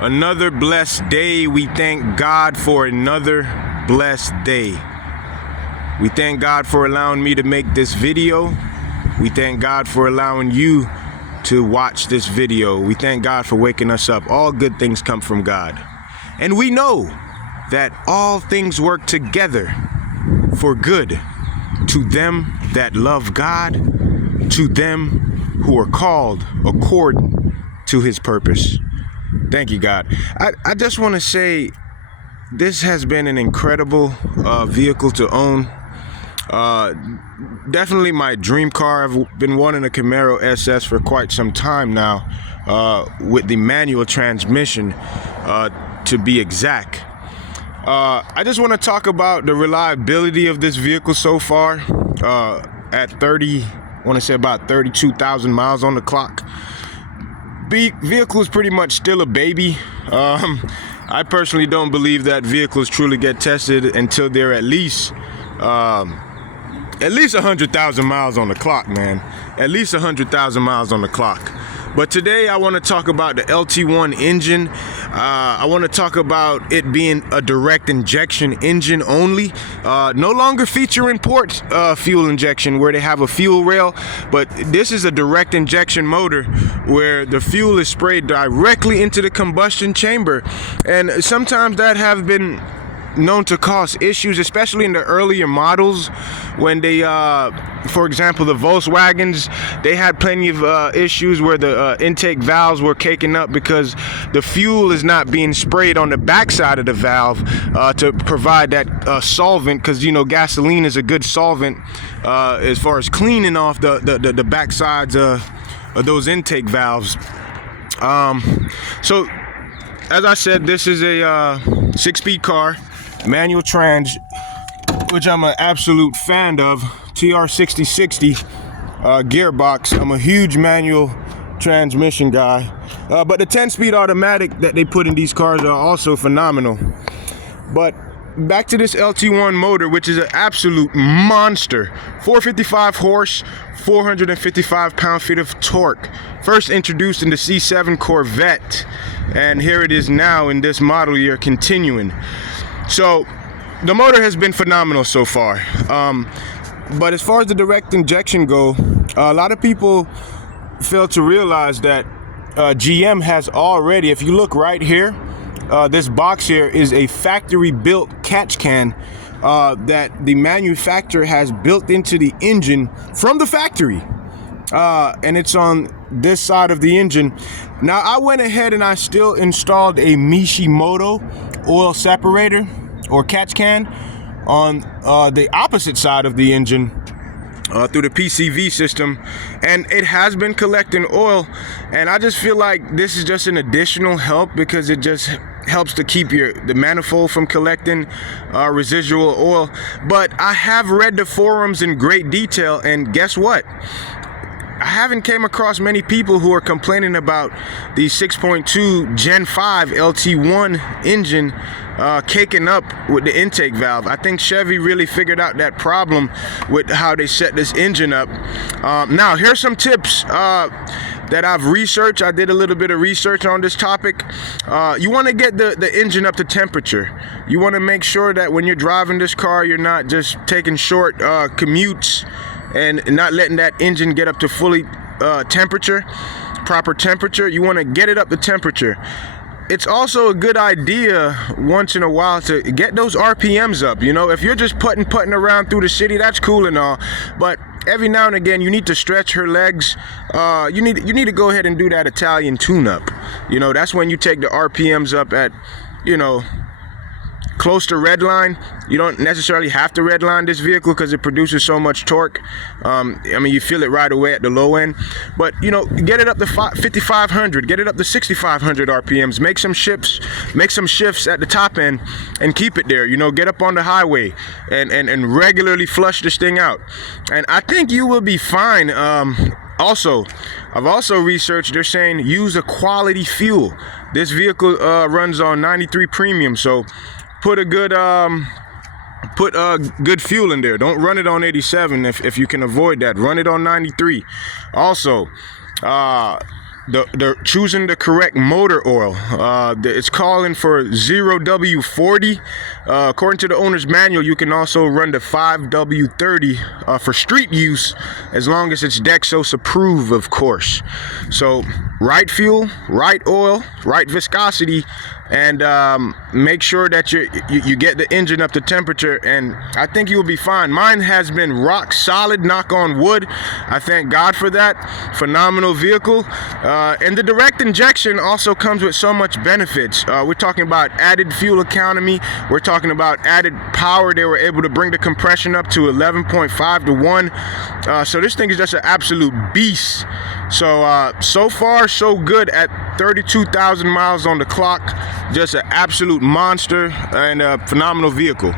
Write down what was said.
Another blessed day. We thank God for another blessed day. We thank God for allowing me to make this video. We thank God for allowing you to watch this video. We thank God for waking us up. All good things come from God. And we know that all things work together for good to them that love God, to them who are called according to his purpose. Thank you, God. I just want to say this has been an incredible vehicle to own. Definitely my dream car. I've been wanting a Camaro SS for quite some time now, with the manual transmission, to be exact. I just want to talk about the reliability of this vehicle so far. At I want to say about 32,000 miles on the clock. Vehicle is pretty much still a baby. I personally don't believe that vehicles truly get tested until they're at least 100,000 miles on the clock, man. At least 100,000 miles on the clock. But today I want to talk about the LT1 engine. I want to talk about it being a direct injection engine only. No longer featuring port fuel injection where they have a fuel rail, but this is a direct injection motor where the fuel is sprayed directly into the combustion chamber. And sometimes that have been known to cause issues, especially in the earlier models when they, for example, the Volkswagens, they had plenty of issues where the intake valves were caking up because the fuel is not being sprayed on the backside of the valve to provide that solvent, because you know gasoline is a good solvent as far as cleaning off the backsides of those intake valves. So as I said, this is a 6-speed car, manual trans, which I'm an absolute fan of. TR6060 gearbox. I'm a huge manual transmission guy, but the 10-speed automatic that they put in these cars are also phenomenal. But back to this LT1 motor, which is an absolute monster. 455 horse, 455 pound-feet of torque. First introduced in the C7 Corvette, and here it is now in this model year continuing. So the motor has been phenomenal so far. But as far as the direct injection go, a lot of people fail to realize that GM has already, if you look right here, this box here is a factory built catch can that the manufacturer has built into the engine from the factory. And it's on this side of the engine. Now I went ahead and I still installed a Mishimoto oil separator or catch can on the opposite side of the engine through the PCV system, and it has been collecting oil, and I just feel like this is just an additional help because it just helps to keep the manifold from collecting residual oil. But I have read the forums in great detail, and guess what? I haven't came across many people who are complaining about the 6.2 Gen 5 LT1 engine caking up with the intake valve. I think Chevy really figured out that problem with how they set this engine up. Now, here's some tips that I've researched. I did a little bit of research on this topic. You want to get the engine up to temperature. You want to make sure that when you're driving this car, you're not just taking short commutes and not letting that engine get up to fully proper temperature. You want to get it up to temperature. It's also a good idea once in a while to get those RPMs up. You know, if you're just putting around through the city, that's cool and all, but every now and again you need to stretch her legs. You need to go ahead and do that Italian tune-up. You know, that's when you take the RPMs up at, you know, close to red line. You don't necessarily have to red line this vehicle because it produces so much torque. I mean, you feel it right away at the low end, but you know, get it up to 5,500, get it up to 6,500 RPMs, make some shifts at the top end and keep it there. You know, get up on the highway and regularly flush this thing out, and I think you will be fine. Also, I've also researched, they're saying use a quality fuel. This vehicle runs on 93 premium, so put a good good fuel in there. Don't run it on 87 if you can avoid that. Run it on 93. Also, choosing the correct motor oil. It's calling for 0W40. According to the owner's manual, you can also run the 5W30 for street use, as long as it's Dexos approved, of course. So right fuel, right oil, right viscosity, and make sure that you get the engine up to temperature, and I think you will be fine. Mine has been rock solid, knock on wood. I thank God for that. Phenomenal vehicle. And the direct injection also comes with so much benefits. We're talking about added fuel economy. We're talking about added power. They were able to bring the compression up to 11.5 to 1. So this thing is just an absolute beast. So far so good at 32,000 miles on the clock. Just an absolute monster and a phenomenal vehicle.